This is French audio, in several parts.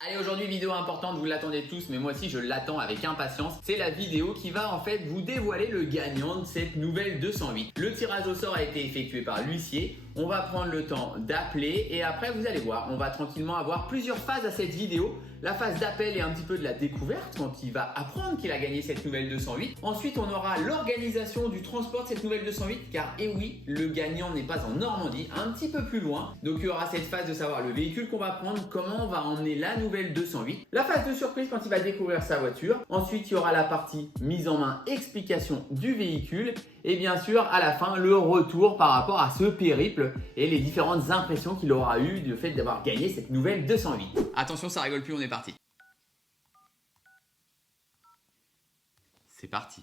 Allez, aujourd'hui, vidéo importante, vous l'attendez tous, mais moi aussi je l'attends avec impatience. C'est la vidéo qui va en fait vous dévoiler le gagnant de cette nouvelle 208. Le tirage au sort a été effectué par l'huissier. On va prendre le temps d'appeler et après vous allez voir, on va tranquillement avoir plusieurs phases à cette vidéo. La phase d'appel est un petit peu de la découverte quand il va apprendre qu'il a gagné cette nouvelle 208. Ensuite, on aura l'organisation du transport de cette nouvelle 208 car, et oui, le gagnant n'est pas en Normandie, un petit peu plus loin. Donc il y aura cette phase de savoir le véhicule qu'on va prendre, comment on va emmener la nouvelle 208. La phase de surprise quand il va découvrir sa voiture. Ensuite, il y aura la partie mise en main, explication du véhicule. Et bien sûr, à la fin, le retour par rapport à ce périple et les différentes impressions qu'il aura eues du fait d'avoir gagné cette nouvelle 208. Attention, ça rigole plus, on est parti. C'est parti.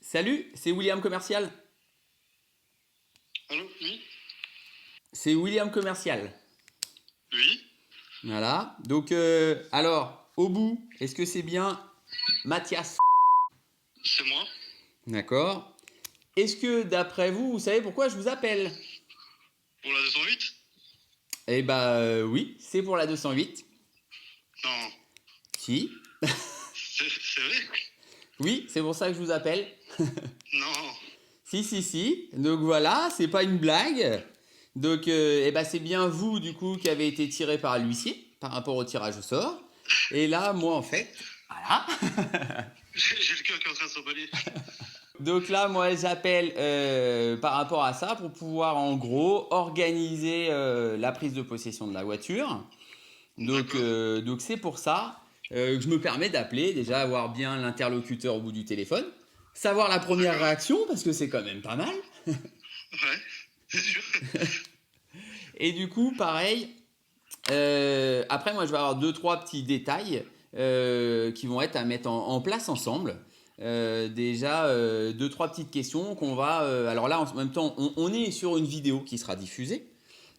Salut, c'est William Commercial. Allô? Oui? C'est William Commercial. Oui? Voilà. Donc, alors, au bout, est-ce que c'est bien Mathias? C'est moi? D'accord. Est-ce que d'après vous, vous savez pourquoi je vous appelle? Pour la 208? Eh bah oui, c'est pour la 208. Non. Si. C'est vrai? Oui, c'est pour ça que je vous appelle. Non. Si. Donc voilà, c'est pas une blague. Donc, eh ben, c'est bien vous, du coup, qui avez été tiré par l'huissier par rapport au tirage au sort. Et là, moi, en fait, voilà. J'ai le cœur qui est en train de s'emballer. Donc là, moi, j'appelle par rapport à ça pour pouvoir, en gros, organiser la prise de possession de la voiture. Donc c'est pour ça que je me permets d'appeler, déjà avoir bien l'interlocuteur au bout du téléphone, savoir la première réaction, parce que c'est quand même pas mal. Ouais, c'est sûr. Et du coup, pareil, après, moi, je vais avoir 2-3 petits détails qui vont être à mettre en place ensemble. Déjà, 2-3 petites questions qu'on va... alors là, en même temps, on est sur une vidéo qui sera diffusée,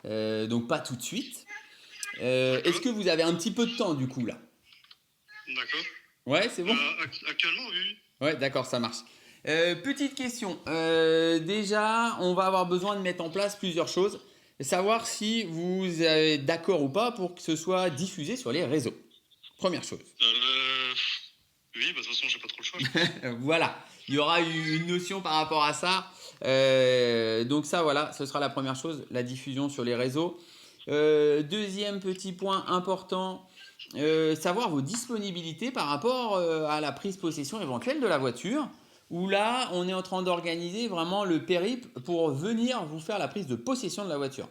donc pas tout de suite. Est-ce que vous avez un petit peu de temps, du coup, là? D'accord. Ouais, c'est bon? Actuellement, oui. Ouais, d'accord, ça marche. Petite question. Déjà, on va avoir besoin de mettre en place plusieurs choses. Savoir si vous êtes d'accord ou pas pour que ce soit diffusé sur les réseaux. Première chose. Oui, bah, de toute façon, j'ai pas trop le choix, je pense. Voilà, il y aura une notion par rapport à ça. Donc ça, voilà, ce sera la première chose, la diffusion sur les réseaux. Deuxième petit point important, savoir vos disponibilités par rapport à la prise possession éventuelle de la voiture. Où là, on est en train d'organiser vraiment le périple pour venir vous faire la prise de possession de la voiture.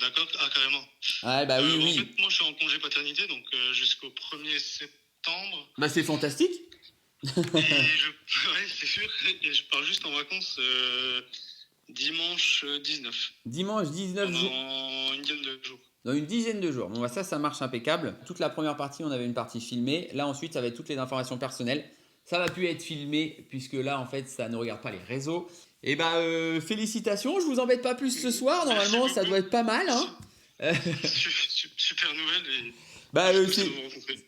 D'accord, carrément. Ah bah oui, En oui. fait, moi, je suis en congé paternité, donc jusqu'au 1er septembre. Bah c'est fantastique. Et ouais, c'est sûr. Et je pars juste en vacances dimanche 19. Dimanche 19 jours. Pendant une dizaine de jours. Dans une dizaine de jours. Bon, bah ça marche impeccable. Toute la première partie, on avait une partie filmée. Là, ensuite, ça va être toutes les informations personnelles. Ça va plus être filmé puisque là, en fait, ça ne regarde pas les réseaux. Et bah, félicitations. Je vous embête pas plus ce soir. Normalement, ça doit être pas mal. Hein. Super nouvelle. Et bah,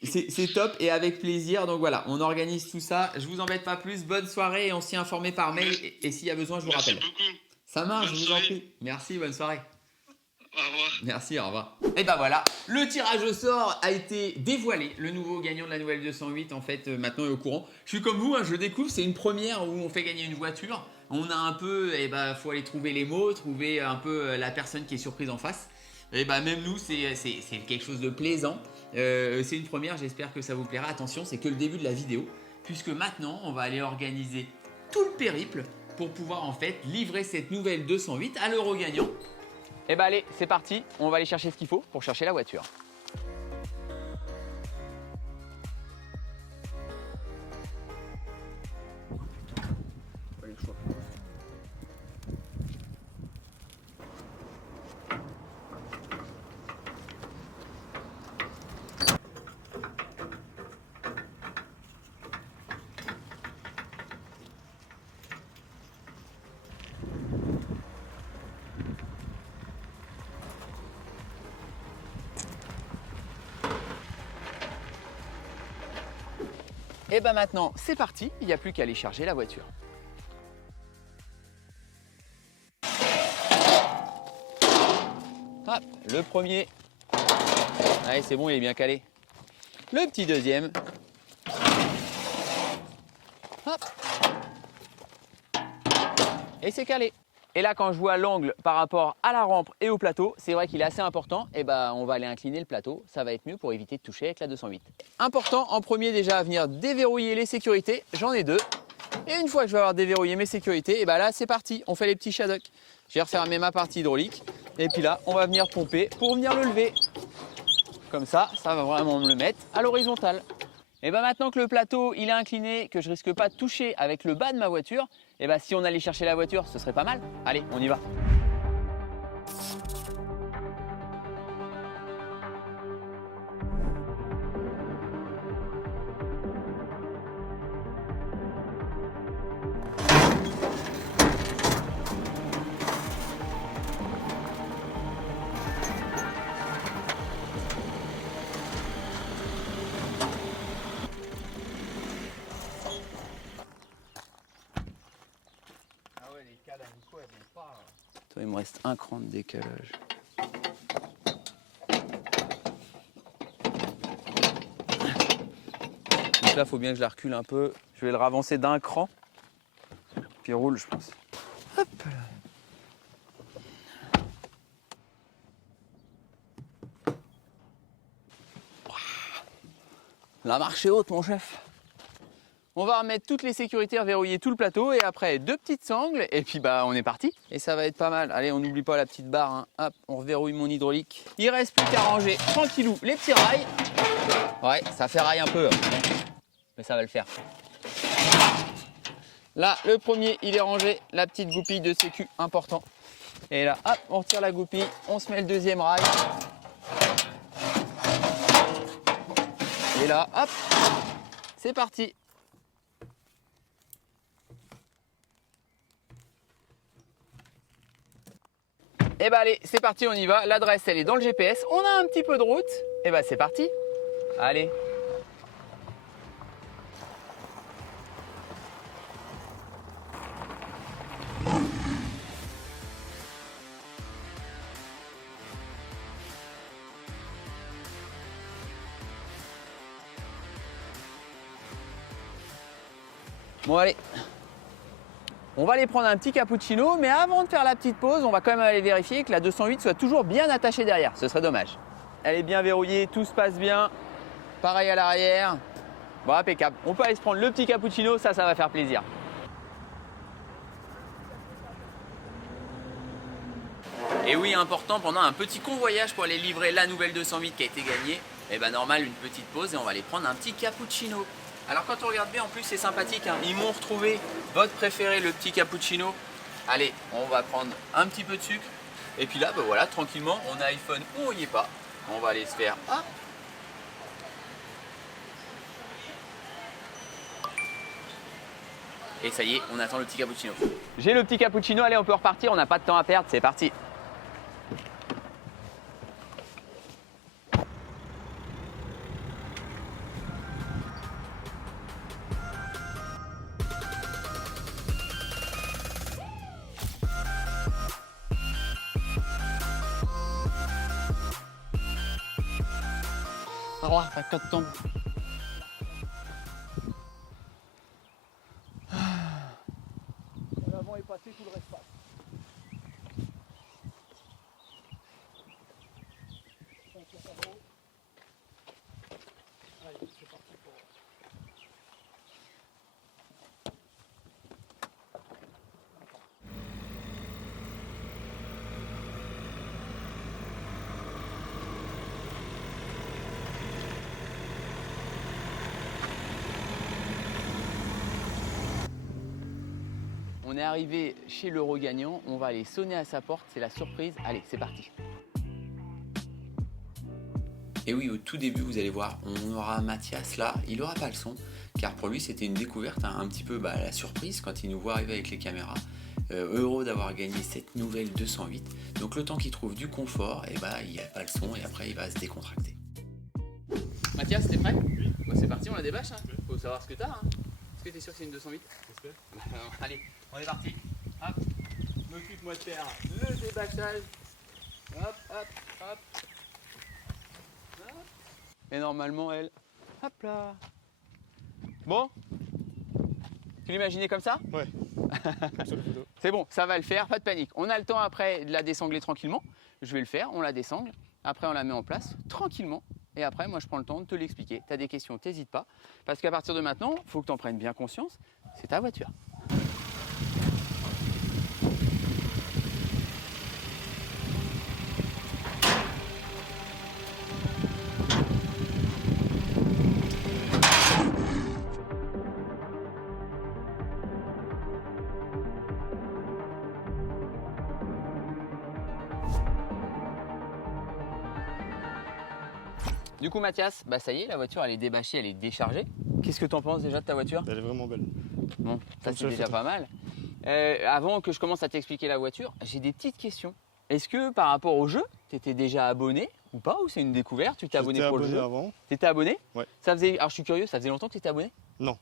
c'est c'est top et avec plaisir. Donc voilà, on organise tout ça. Je vous embête pas plus. Bonne soirée et on s'y informé par mail. Et s'il y a besoin, je vous rappelle. Merci beaucoup. Ça marche, Bonne je vous soirée. en prie. Merci, bonne soirée. Au revoir. Merci, au revoir. Et bah voilà, le tirage au sort a été dévoilé. Le nouveau gagnant de la nouvelle 208, en fait, maintenant est au courant. Je suis comme vous, hein, je découvre, c'est une première où on fait gagner une voiture. On a un peu, faut aller trouver les mots, trouver un peu la personne qui est surprise en face. Et bah même nous, c'est quelque chose de plaisant. C'est une première, j'espère que ça vous plaira. Attention, c'est que le début de la vidéo, puisque maintenant, on va aller organiser tout le périple pour pouvoir en fait livrer cette nouvelle 208 à l'euro gagnant. Eh ben allez, c'est parti, on va aller chercher ce qu'il faut pour chercher la voiture. Et ben maintenant, c'est parti, il n'y a plus qu'à aller charger la voiture. Hop, le premier. Allez, c'est bon, il est bien calé. Le petit deuxième. Hop. Et c'est calé. Et là, quand je vois l'angle par rapport à la rampe et au plateau, c'est vrai qu'il est assez important. Et ben, on va aller incliner le plateau. Ça va être mieux pour éviter de toucher avec la 208. Important en premier déjà à venir déverrouiller les sécurités. J'en ai deux. Et une fois que je vais avoir déverrouillé mes sécurités, et ben là, c'est parti. On fait les petits shadocks. Je vais refermer ma partie hydraulique. Et puis là, on va venir pomper pour venir le lever. Comme ça, ça va vraiment me le mettre à l'horizontale. Et bien maintenant que le plateau il est incliné, que je risque pas de toucher avec le bas de ma voiture, et bien si on allait chercher la voiture, ce serait pas mal. Allez, on y va. Toi, il me reste un cran de décalage. Donc là, il faut bien que je la recule un peu. Je vais le ravancer d'un cran. Puis il roule, je pense. Hop là. La marche est haute, mon chef. On va remettre toutes les sécurités, verrouiller tout le plateau et après 2 petites sangles et puis bah on est parti. Et ça va être pas mal. Allez, on n'oublie pas la petite barre, hein. Hop, on reverrouille mon hydraulique. Il reste plus qu'à ranger tranquillou les petits rails. Ouais, ça fait rail un peu, mais ça va le faire. Là, le premier, il est rangé. La petite goupille de sécu, important. Et là, hop, on retire la goupille. On se met le deuxième rail. Et là, hop, c'est parti. Et bah allez, c'est parti, on y va. L'adresse, elle est dans le GPS. On a un petit peu de route. Et bah c'est parti. Allez. Bon allez. On va aller prendre un petit cappuccino, mais avant de faire la petite pause, on va quand même aller vérifier que la 208 soit toujours bien attachée derrière. Ce serait dommage. Elle est bien verrouillée, tout se passe bien. Pareil à l'arrière. Bon, impeccable. On peut aller se prendre le petit cappuccino, ça va faire plaisir. Et oui, important, pendant un petit convoyage pour aller livrer la nouvelle 208 qui a été gagnée, et ben normal, une petite pause et on va aller prendre un petit cappuccino. Alors quand on regarde bien, en plus c'est sympathique, hein. Ils m'ont retrouvé votre préféré, le petit cappuccino. Allez, on va prendre un petit peu de sucre. Et puis là, ben voilà, tranquillement, on a iPhone ou on n'y est pas. On va aller se faire... Ah. Et ça y est, on attend le petit cappuccino. J'ai le petit cappuccino, allez, on peut repartir, on n'a pas de temps à perdre, c'est parti. Alors, ça cote tombe. L'avant est passé, tout le reste passe. Allez, c'est parti pour... On est arrivé chez l'Euro gagnant, on va aller sonner à sa porte, c'est la surprise. Allez, c'est parti. Et oui, au tout début, vous allez voir, on aura Mathias là, il n'aura pas le son, car pour lui c'était une découverte, hein, un petit peu la surprise quand il nous voit arriver avec les caméras. Heureux d'avoir gagné cette nouvelle 208. Donc le temps qu'il trouve du confort, et il n'y a pas le son et après il va se décontracter. Mathias, t'es prêt? Oui. Bon, c'est parti, on la débâche. Hein. Faut savoir ce que t'as. Hein. Est-ce que t'es sûr que c'est une 208? Allez, on est parti. Hop, m'occupe-moi de faire le débâchage. Hop, hop, hop. Hop. Et normalement, elle, hop là. Bon, tu l'imaginais comme ça? Ouais. Sur la photo. C'est bon, ça va le faire, pas de panique. On a le temps après de la désangler tranquillement. Je vais le faire, on la désangle. Après, on la met en place tranquillement. Et après, moi, je prends le temps de te l'expliquer. Tu as des questions, t'hésites pas. Parce qu'à partir de maintenant, il faut que tu en prennes bien conscience. C'est ta voiture. Du coup, Mathias, bah ça y est, la voiture, elle est débâchée, elle est déchargée. Qu'est-ce que tu en penses déjà de ta voiture? Elle est vraiment belle. Bon, ça Comme c'est ça, déjà photo. pas mal. Avant que je commence à t'expliquer la voiture, j'ai des petites questions. Est-ce que par rapport au jeu, tu étais déjà abonné ou pas? Ou c'est une découverte? Tu t'es abonné J'étais pour le abonné jeu? avant. T'étais abonné? Ouais. Ça faisait, alors je suis curieux, ça faisait longtemps que tu étais abonné? Non,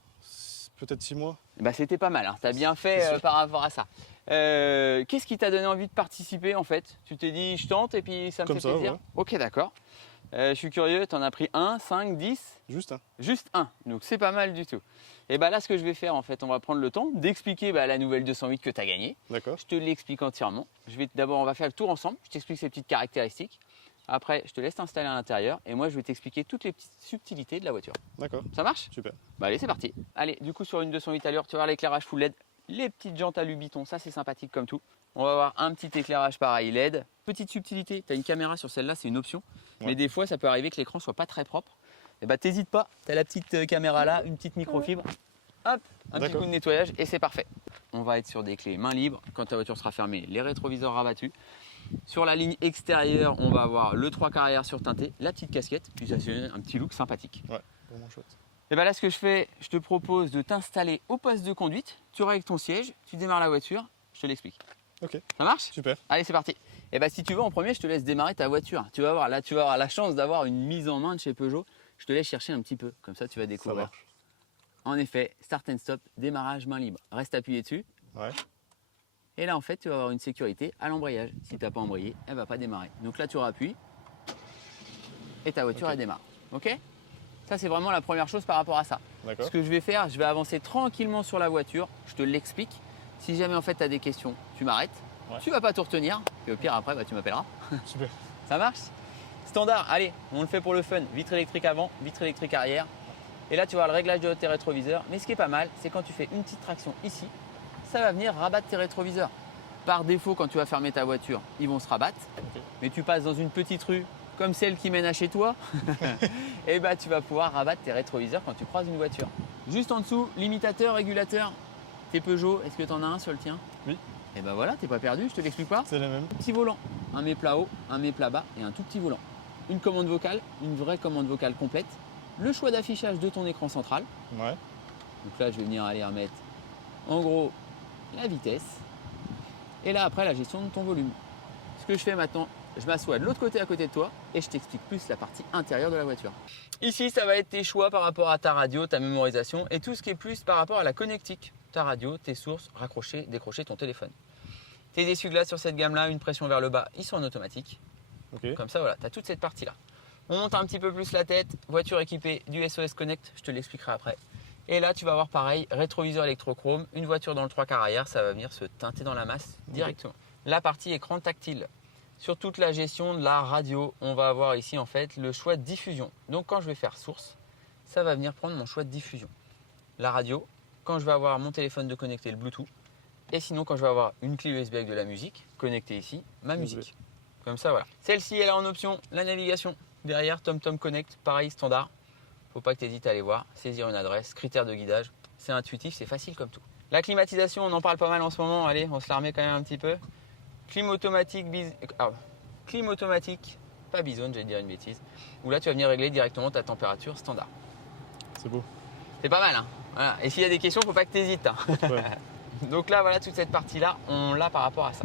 peut-être 6 mois. Bah c'était pas mal, hein. Tu as bien fait C'est sûr. par rapport à ça. Qu'est-ce qui t'a donné envie de participer en fait? Tu t'es dit je tente et puis ça me Comme fait ça, plaisir? ouais. Ok, d'accord. Je suis curieux, tu en as pris 1, 5, 10? Juste, hein. Juste un, donc c'est pas mal du tout. Et bah là, ce que je vais faire, en fait, on va prendre le temps d'expliquer la nouvelle 208 que tu as gagnée. D'accord. Je te l'explique entièrement. D'abord, on va faire le tour ensemble. Je t'explique ses petites caractéristiques. Après, je te laisse t'installer à l'intérieur et moi, je vais t'expliquer toutes les petites subtilités de la voiture. D'accord. Ça marche? Super. Bah allez, c'est parti. Allez, du coup, sur une 208 à l'heure, tu vas voir l'éclairage full LED, les petites jantes à Lubiton, ça c'est sympathique comme tout. On va avoir un petit éclairage pareil LED. Petite subtilité, tu as une caméra sur celle-là, c'est une option. Ouais. Mais des fois, ça peut arriver que l'écran soit pas très propre. Et bah t'hésites pas, tu as la petite caméra là, une petite microfibre. Hop, un petit coup de nettoyage et c'est parfait. On va être sur des clés main libre. Quand ta voiture sera fermée, les rétroviseurs rabattus. Sur la ligne extérieure, on va avoir le 3 quarts arrière surteinté, la petite casquette, puis ça fait un petit look sympathique. Ouais, vraiment chouette. Et bien là, ce que je fais, je te propose de t'installer au poste de conduite. Tu règles ton siège, tu démarres la voiture, je te l'explique. Ok, Ça marche? super. Allez, c'est parti. Et bien si tu veux, en premier, je te laisse démarrer ta voiture. Tu vas voir, là, tu vas avoir la chance d'avoir une mise en main de chez Peugeot. Je te laisse chercher un petit peu, comme ça tu vas Ça découvrir. marche. En effet, start and stop, démarrage main libre. Reste appuyé dessus. Ouais. Et là, en fait, tu vas avoir une sécurité à l'embrayage. Si tu n'as pas embrayé, elle ne va pas démarrer. Donc là, tu rappuies et ta voiture, Ok. elle démarre. Ok? Ça, c'est vraiment la première chose par rapport à ça. D'accord. Ce que je vais faire, je vais avancer tranquillement sur la voiture. Je te l'explique. Si jamais, en fait, tu as des questions, tu m'arrêtes. Ouais. Tu ne vas pas tout retenir. Et au pire, après, tu m'appelleras. Super. Ça marche? Standard, allez, on le fait pour le fun. Vitre électrique avant, vitre électrique arrière. Et là, tu vois le réglage de tes rétroviseurs. Mais ce qui est pas mal, c'est quand tu fais une petite traction ici, ça va venir rabattre tes rétroviseurs. Par défaut, quand tu vas fermer ta voiture, ils vont se rabattre. Ok. Mais tu passes dans une petite rue comme celle qui mène à chez toi, et bah tu vas pouvoir rabattre tes rétroviseurs quand tu croises une voiture. Juste en dessous, limitateur, régulateur. T'es Peugeot, est-ce que tu en as un sur le tien? Oui. Et bah voilà, t'es pas perdu, je te l'explique pas. C'est la même. Petit volant, un mets plat haut, un mets plat bas et un tout petit volant. Une commande vocale, une vraie commande vocale complète. Le choix d'affichage de ton écran central. Ouais. Donc là, je vais venir aller remettre en gros la vitesse. Et là, après, la gestion de ton volume. Ce que je fais maintenant, je m'assois de l'autre côté à côté de toi et je t'explique plus la partie intérieure de la voiture. Ici, ça va être tes choix par rapport à ta radio, ta mémorisation et tout ce qui est plus par rapport à la connectique. Ta radio, tes sources, raccrocher, décrocher ton téléphone. Tes essuie-glaces sur cette gamme-là, une pression vers le bas, ils sont en automatique. Ok. Comme ça, voilà, tu as toute cette partie-là. On monte un petit peu plus la tête, voiture équipée du SOS Connect, je te l'expliquerai après. Et là, tu vas avoir pareil, rétroviseur électrochrome, une voiture dans le 3 quarts arrière, ça va venir se teinter dans la masse directement. La partie écran tactile. Sur toute la gestion de la radio, on va avoir ici en fait le choix de diffusion. Donc quand je vais faire source, ça va venir prendre mon choix de diffusion. La radio, quand je vais avoir mon téléphone de connecter le Bluetooth, et sinon quand je vais avoir une clé USB avec de la musique, connectée ici, ma musique. Comme ça, voilà. Celle-ci, elle a en option la navigation. Derrière, TomTom Connect, pareil, standard. Faut pas que tu hésites à aller voir, saisir une adresse, critères de guidage. C'est intuitif, c'est facile comme tout. La climatisation, on en parle pas mal en ce moment. Allez, on se la remet quand même un petit peu. Clim automatique, clim automatique, pas bisone, j'allais dire une bêtise. Où là, tu vas venir régler directement ta température standard. C'est beau. C'est pas mal, hein. Voilà. Et s'il y a des questions, faut pas que tu hésites. Hein. Ouais. Donc là, voilà, toute cette partie-là, on l'a par rapport à ça.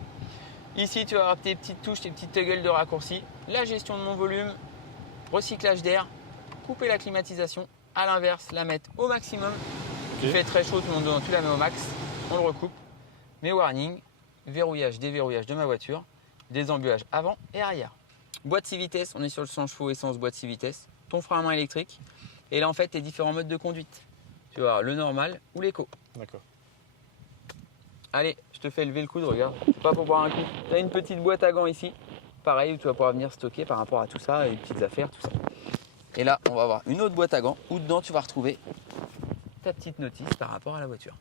Ici, tu vas avoir tes petites touches, tes petites toggles de raccourci, la gestion de mon volume, recyclage d'air, couper la climatisation. À l'inverse, la mettre au maximum. Il Ok. fait très chaud tout le monde dedans, tu la mets au max. On le recoupe. Mais warning, verrouillage, déverrouillage de ma voiture, désembuage avant et arrière. Boîte 6 vitesses, on est sur le 100 chevaux essence, boîte 6 vitesses. Ton frein à main électrique. Et là en fait, tes différents modes de conduite. Tu vas avoir le normal ou l'éco. D'accord. Allez, je te fais lever le coude, regarde. C'est pas pour boire un coup. Tu as une petite boîte à gants ici. Pareil, où tu vas pouvoir venir stocker par rapport à tout ça, et les petites affaires, tout ça. Et là, on va avoir une autre boîte à gants où dedans tu vas retrouver ta petite notice par rapport à la voiture.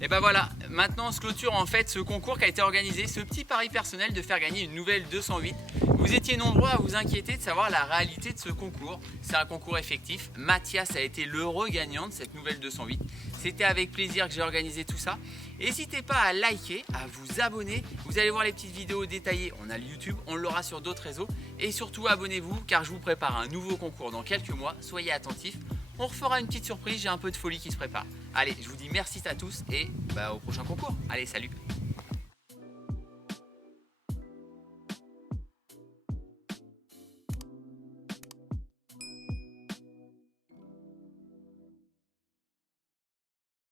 Et ben voilà, maintenant on se clôture en fait ce concours qui a été organisé, ce petit pari personnel de faire gagner une nouvelle 208. Vous étiez nombreux à vous inquiéter de savoir la réalité de ce concours. C'est un concours effectif. Mathias a été l'heureux gagnant de cette nouvelle 208. C'était avec plaisir que j'ai organisé tout ça. N'hésitez pas à liker, à vous abonner. Vous allez voir les petites vidéos détaillées. On a le YouTube, on l'aura sur d'autres réseaux. Et surtout abonnez-vous car je vous prépare un nouveau concours dans quelques mois. Soyez attentifs. On refera une petite surprise, j'ai un peu de folie qui se prépare. Allez, je vous dis merci à tous et au prochain concours. Allez, salut!